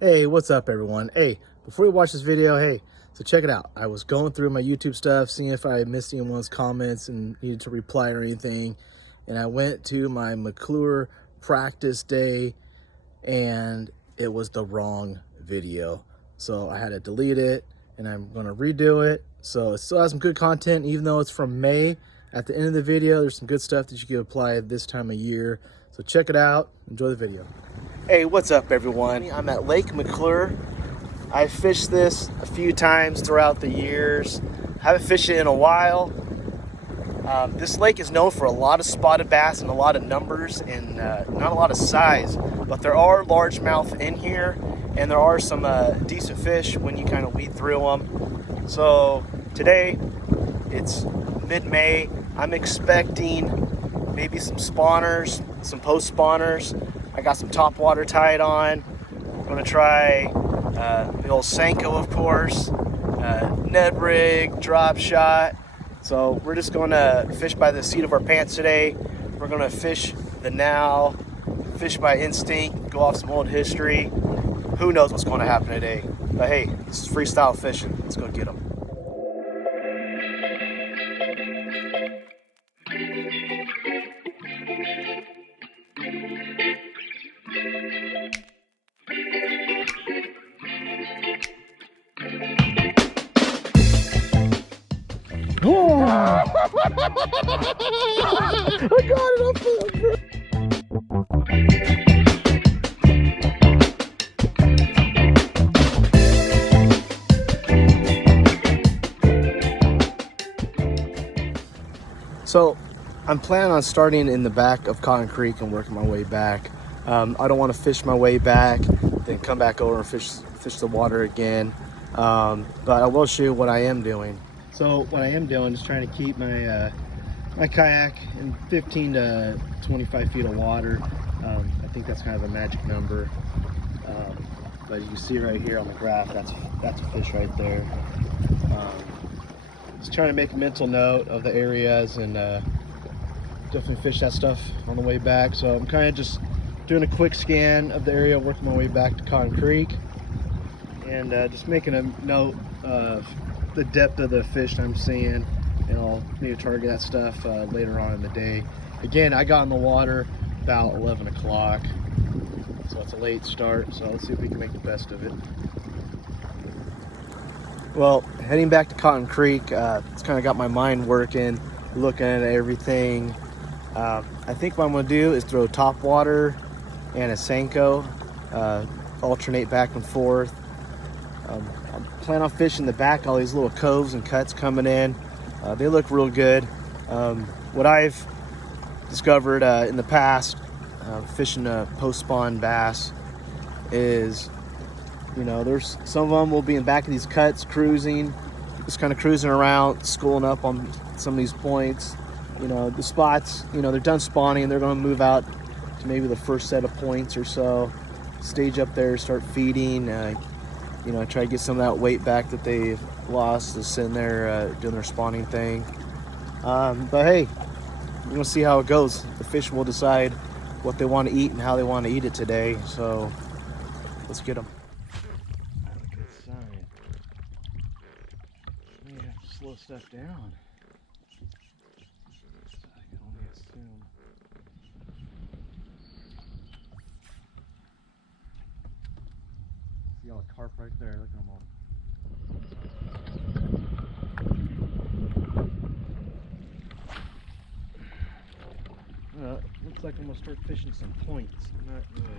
Hey, what's up everyone? Hey, before you watch this video, hey, so check it out. I was going through my YouTube stuff, seeing if I missed anyone's comments and needed to reply or anything. And I went to my McClure practice day and it was the wrong video. So I had to delete it and I'm gonna redo it. So it still has some good content, even though it's from May. At the end of the video, there's some good stuff that you can apply this time of year. So check it out, enjoy the video. Hey, what's up everyone? I'm at Lake McClure. I've fished this a few times throughout the years. Haven't fished it in a while. This lake is known for a lot of spotted bass and a lot of numbers and not a lot of size, but there are largemouth in here and there are some decent fish when you kind of weed through them. So today, it's mid-May. I'm expecting maybe some spawners, some post spawners. I got some top water tied on. I'm gonna try the old Senko, of course, Ned rig, drop shot. So we're just gonna fish by the seat of our pants today. We're gonna fish the now, fish by instinct, go off some old history. Who knows what's gonna happen today? But hey, this is freestyle fishing. Let's go get them. Oh! I got it up there. So I'm planning on starting in the back of Cotton Creek and working my way back. I don't want to fish my way back, then come back over and fish the water again. But I will show you what I am doing. So what I am doing is trying to keep my my kayak in 15 to 25 feet of water. I think that's kind of a magic number. But you can see right here on the graph, that's a fish right there. Just trying to make a mental note of the areas and definitely fish that stuff on the way back. So I'm kind of just doing a quick scan of the area, working my way back to Cotton Creek, and just making a note of the depth of the fish I'm seeing, and I'll need to target that stuff later on in the day. Again, I got in the water about 11 o'clock, so it's a late start, so let's see if we can make the best of it. Well, heading back to Cotton Creek, it's kind of got my mind working, looking at everything. I think what I'm going to do is throw top water and a Senko, alternate back and forth. I plan on fishing the back, all these little coves and cuts coming in. They look real good. What I've discovered in the past, fishing a post-spawn bass, is, you know, there's some of them will be in the back of these cuts cruising, just kind of cruising around, schooling up on some of these points. You know, the spots, you know, they're done spawning and they're going to move out to maybe the first set of points or so, stage up there, start feeding, you know, try to get some of that weight back that they've lost, just sitting there doing their spawning thing. But hey, we're gonna see how it goes. The fish will decide what they want to eat and how they want to eat it today. So let's get them. Good sign. We have to slow stuff down. I can only assume. See all the carp right there, look at them all. Looks like I'm gonna start fishing some points. Not really.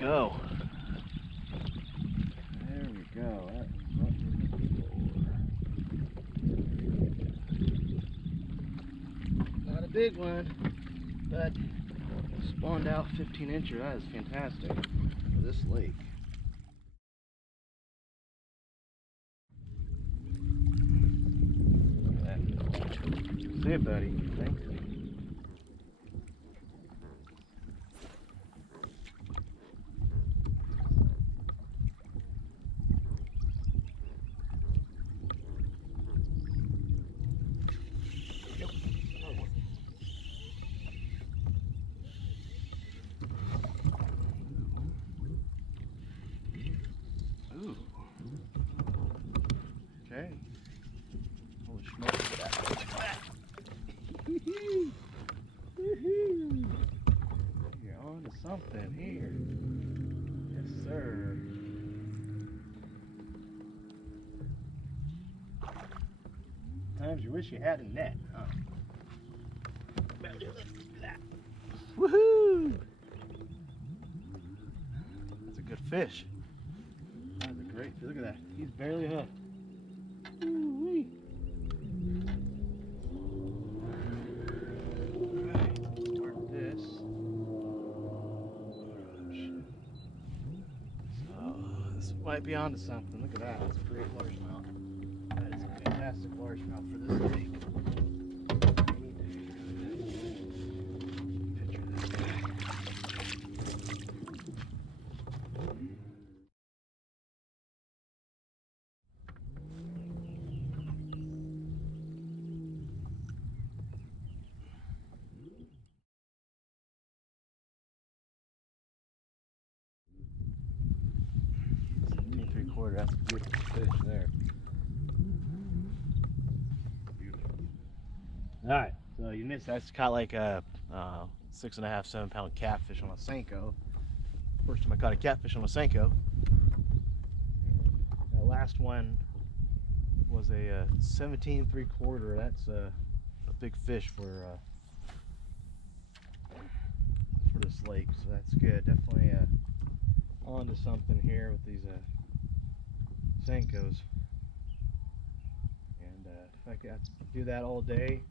go. There we go. That is what we're looking for. Not a big one, but spawned out 15-incher. That is fantastic for this lake. Look at that. See it, buddy. Thanks. Ooh. Okay. Holy smokes, look at that. You're on to something here. Yes, sir. Sometimes you wish you had a net, huh? Woohoo! That's a good fish. That's a great fish. Look at that. He's barely hooked. Ooh-wee. Alright, let's mark this. So, this might be onto something. Look at that. That's a great largemouth. That is a fantastic largemouth for this lake. Picture this guy. That's a beautiful fish there. Beautiful. Alright, so you missed that. It's caught like a 6.5, 7 pound catfish on a Senko. First time I caught a catfish on a Senko. That last one was a 17 3/4. That's a big fish for this lake, so that's good. Definitely onto something here with these Senkos, and if I could do that all day,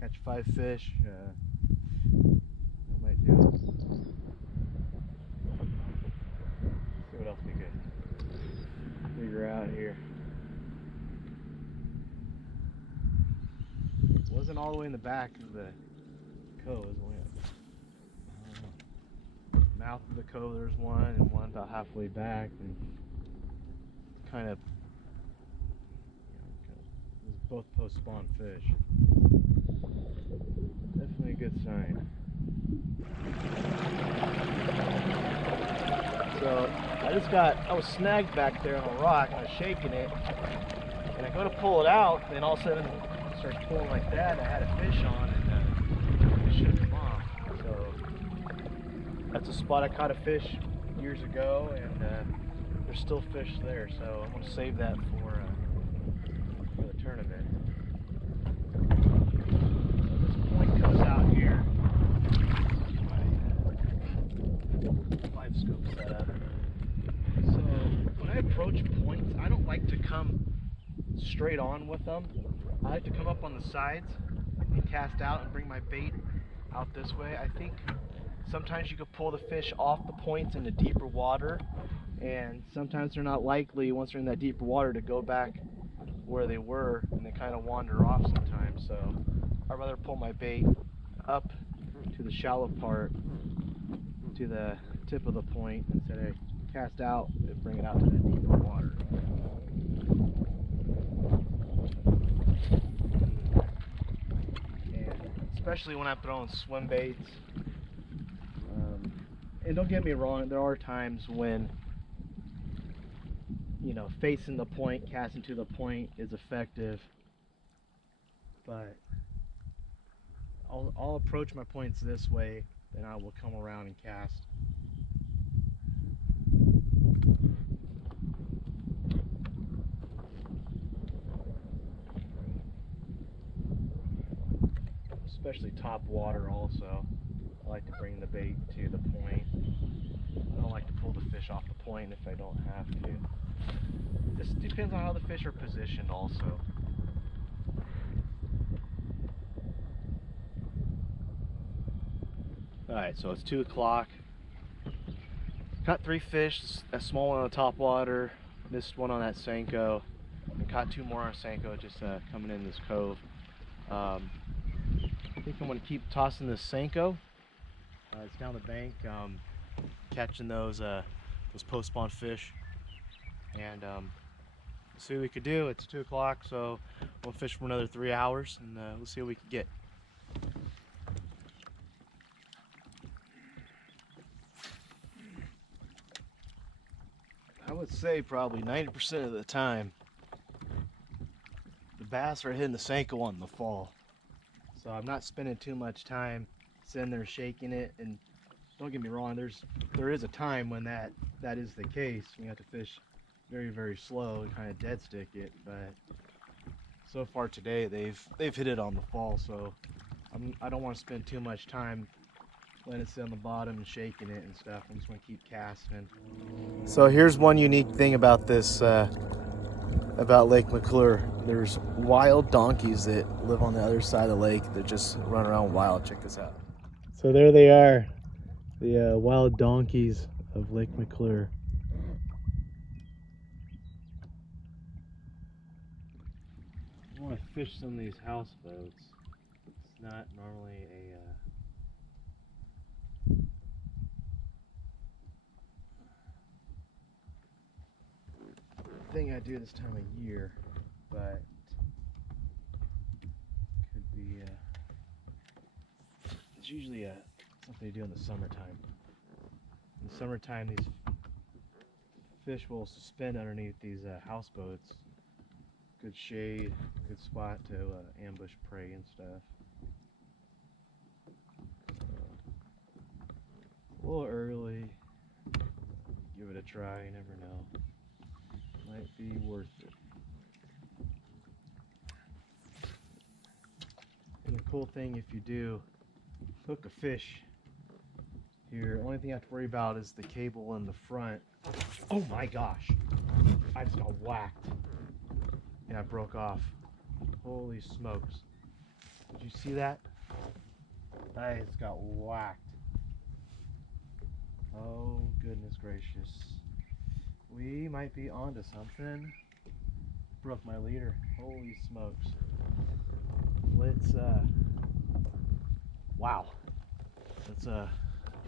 catch 5 fish, I might do it. See what else we could figure out here. It wasn't all the way in the back of the cove. It was only at the mouth of the cove. There's one, and one about halfway back, and kind of, both post-spawn fish. Definitely a good sign. So I was snagged back there on a rock. I was shaking it, and I go to pull it out, and all of a sudden it starts pulling like that. I had a fish on, and it shook him off. So that's a spot I caught a fish years ago, and there's still fish there, so I'm going to save that for the tournament. So this point comes out here. My live scope setup. So when I approach points, I don't like to come straight on with them. I like to come up on the sides and cast out and bring my bait out this way. I think sometimes you could pull the fish off the points into deeper water, and sometimes they're not likely, once they're in that deeper water, to go back where they were, and they kind of wander off sometimes. So I'd rather pull my bait up to the shallow part, to the tip of the point, instead of cast out and bring it out to that deeper water. And especially when I'm throwing swim baits. And don't get me wrong, there are times when, you know, facing the point, casting to the point is effective, but I'll approach my points this way, then I will come around and cast. Especially top water also. I like to bring the bait to the point. I don't like to pull the fish off the point if I don't have to. Just depends on how the fish are positioned also. Alright, so it's 2 o'clock. Caught 3 fish, a small one on the top water, missed one on that Senko, and caught 2 more on Senko just coming in this cove. I think I'm going to keep tossing this Senko. It's down the bank, catching those post-spawn fish, and see what we could do. It's 2 o'clock, so we'll fish for another 3 hours, and we'll see what we can get. I would say probably 90% of the time the bass are hitting the Senko in the fall. So I'm not spending too much time sitting there shaking it. And don't get me wrong, there is a time when that is the case. You have to fish very, very slow and kind of dead stick it. But so far today they've hit it on the fall, so I don't want to spend too much time letting it sit on the bottom and shaking it and stuff. I'm just going to keep casting. So here's one unique thing about this, about Lake McClure. There's wild donkeys that live on the other side of the lake that just run around wild. Check this out. So there they are, the wild donkeys of Lake McClure. I want to fish some of these houseboats. It's not normally a thing I do this time of year, but could be it's usually something you do in the summertime. In the summertime, these fish will suspend underneath these houseboats. Good shade, good spot to ambush prey and stuff. A little early, give it a try, you never know. Might be worth it. And the cool thing, if you do hook a fish here, the only thing you have to worry about is the cable in the front. Oh my gosh, I just got whacked. Yeah, it broke off. Holy smokes. Did you see that? I just got whacked. Oh goodness gracious. We might be onto something. Broke my leader. Holy smokes. Let's wow. Let's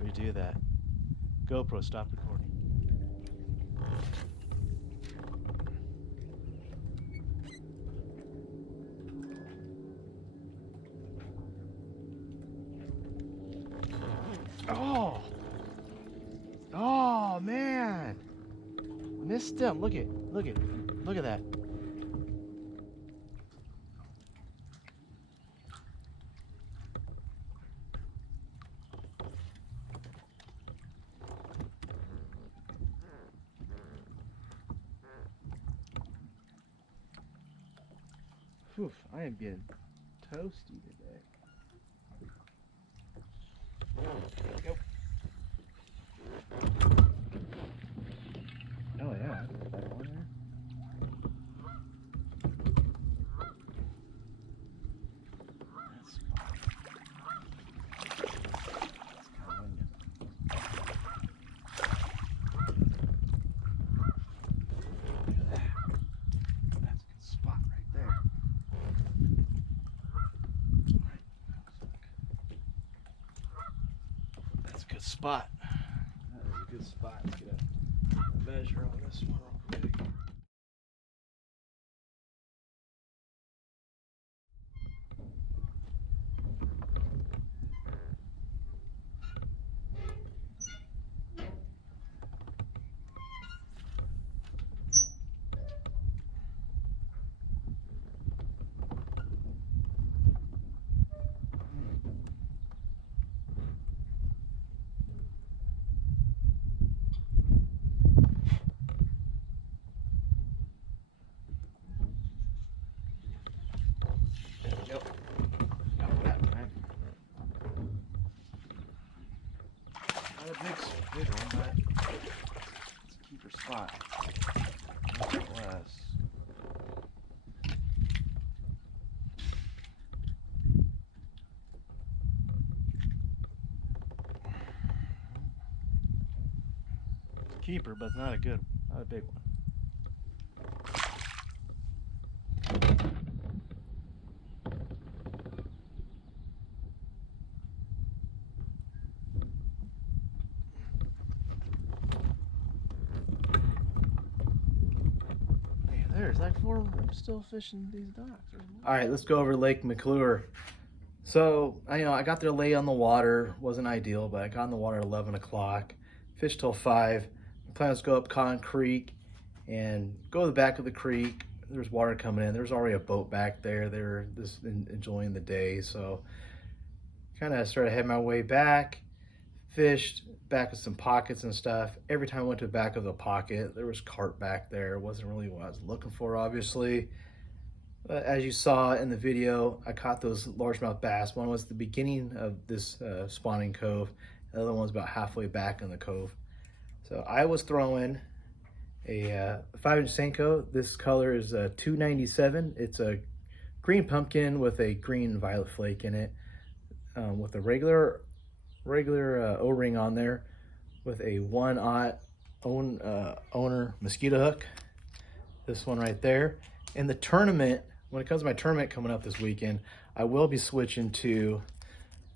redo that. GoPro, stop recording. Oh! Oh man! Missed him. Look at that. Whew, I am getting toasty today. There we go. Oh yeah, I got that one there. That's fine. Look at that. That's a good spot right there. That's a good spot. That is a good spot. Let's get a measure on this one real quick. Not a big one, but it's a keeper spot. Nevertheless. Keeper, but not a big one. Hey, there's like 4 of them. I'm still fishing these docks. All right, let's go over Lake McClure. So, I got there late on the water. Wasn't ideal, but I got in the water at 11 o'clock. Fished till 5. My plan was to go up Cotton Creek and go to the back of the creek. There's water coming in. There's already a boat back there. They were just enjoying the day. So, kind of started heading my way back. Fished back of some pockets and stuff. Every time I went to the back of the pocket, there was carp back there. It wasn't really what I was looking for, obviously. As you saw in the video, I caught those largemouth bass. One was the beginning of this spawning cove. The other one was about halfway back in the cove. So I was throwing a 5-inch Senko. This color is 297. It's a green pumpkin with a green violet flake in it, with a regular O-ring on there, with a 1/0 owner mosquito hook. This one right there. In the tournament, when it comes to my tournament coming up this weekend, I will be switching to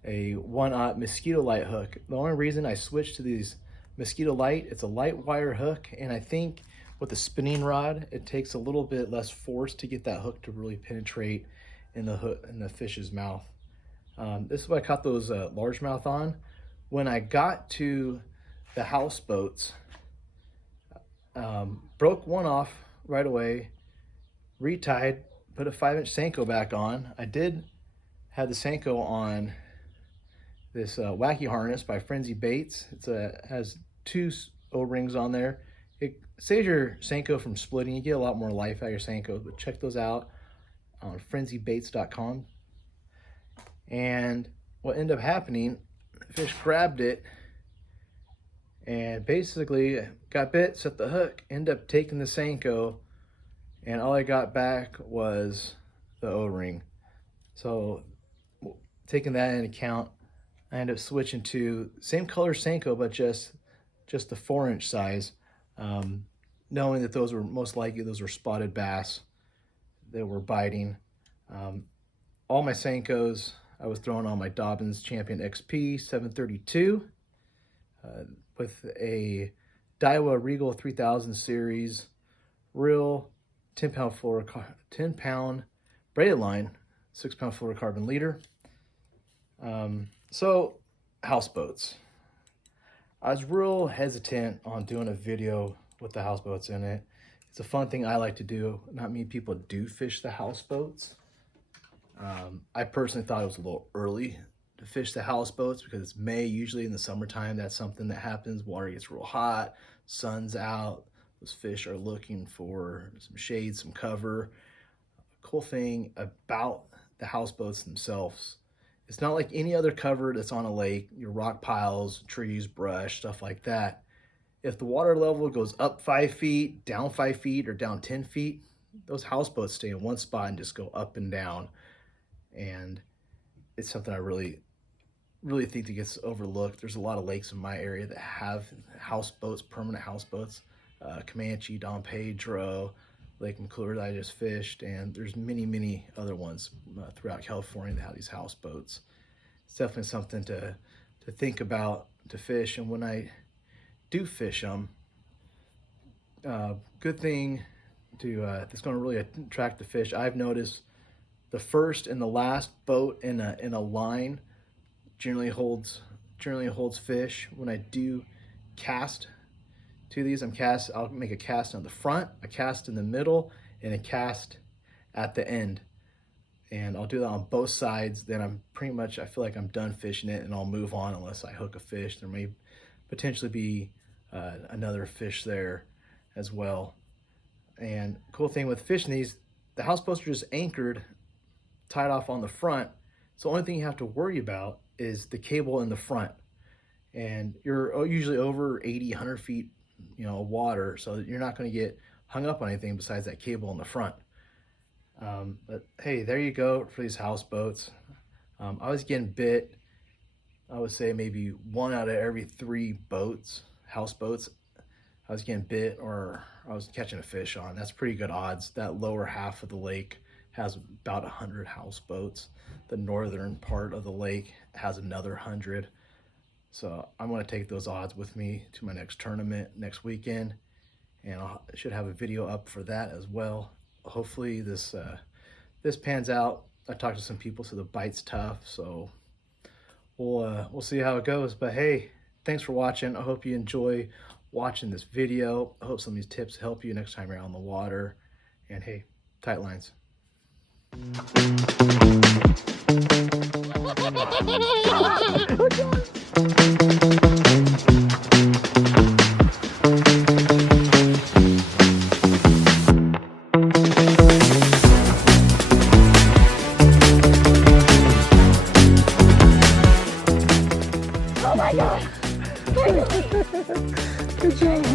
a 1/0 mosquito light hook. The only reason I switched to these mosquito light, it's a light wire hook, and I think with the spinning rod, it takes a little bit less force to get that hook to really penetrate in the fish's mouth. This is what I caught those largemouth on. When I got to the houseboats, broke one off right away, retied, put a 5-inch Senko back on. I did have the Senko on this wacky harness by Frenzy Baits. It has 2 O-rings on there. It saves your Senko from splitting. You get a lot more life out of your Senko, but check those out on frenzybaits.com. And what ended up happening, the fish grabbed it and basically got bit, set the hook, ended up taking the Senko, and all I got back was the O-ring. So taking that into account, I ended up switching to same color Senko, but just the 4-inch size, knowing that those were most likely spotted bass that were biting. All my Senkos, I was throwing on my Dobbins Champion XP 732 with a Daiwa Regal 3000 series reel, 10-pound braided line, 6-pound fluorocarbon leader. So houseboats. I was real hesitant on doing a video with the houseboats in it. It's a fun thing I like to do. Not many people do fish the houseboats. I personally thought it was a little early to fish the houseboats because it's May. Usually in the summertime, that's something that happens. Water gets real hot, sun's out. Those fish are looking for some shade, some cover. Cool thing about the houseboats themselves, it's not like any other cover that's on a lake, your rock piles, trees, brush, stuff like that. If the water level goes up 5 feet, down 5 feet, or down 10 feet, those houseboats stay in one spot and just go up and down. And it's something I really think that gets overlooked. There's a lot of lakes in my area that have houseboats, permanent houseboats. Comanche, Don Pedro, Lake McClure that I just fished, and there's many other ones throughout California that have these houseboats. It's definitely something to think about to fish, and when I do fish them, good thing to that's going to really attract the fish. I've noticed the first and the last boat in a line generally holds fish. When I do cast to these, I'll make a cast on the front, a cast in the middle, and a cast at the end. And I'll do that on both sides. Then I feel like I'm done fishing it, and I'll move on unless I hook a fish. There may potentially be another fish there as well. And cool thing with fishing these, the houseboats are just anchored, tied off on the front. So the only thing you have to worry about is the cable in the front. and you're usually over 80, 100 feet, of water, so you're not going to get hung up on anything besides that cable in the front. But hey, there you go for these houseboats. I was getting bit, I would say maybe 1 out of every 3 boats, houseboats, I was getting bit or I was catching a fish on. That's pretty good odds. That lower half of the lake has about 100 houseboats. The northern part of the lake has another 100. So I'm going to take those odds with me to my next tournament next weekend, and I should have a video up for that as well. Hopefully this pans out. I talked to some people, so the bite's tough, so we'll see how it goes. But hey, thanks for watching. I hope you enjoy watching this video. I hope some of these tips help you next time you're out on the water. And hey, tight lines. Oh my God! Good job.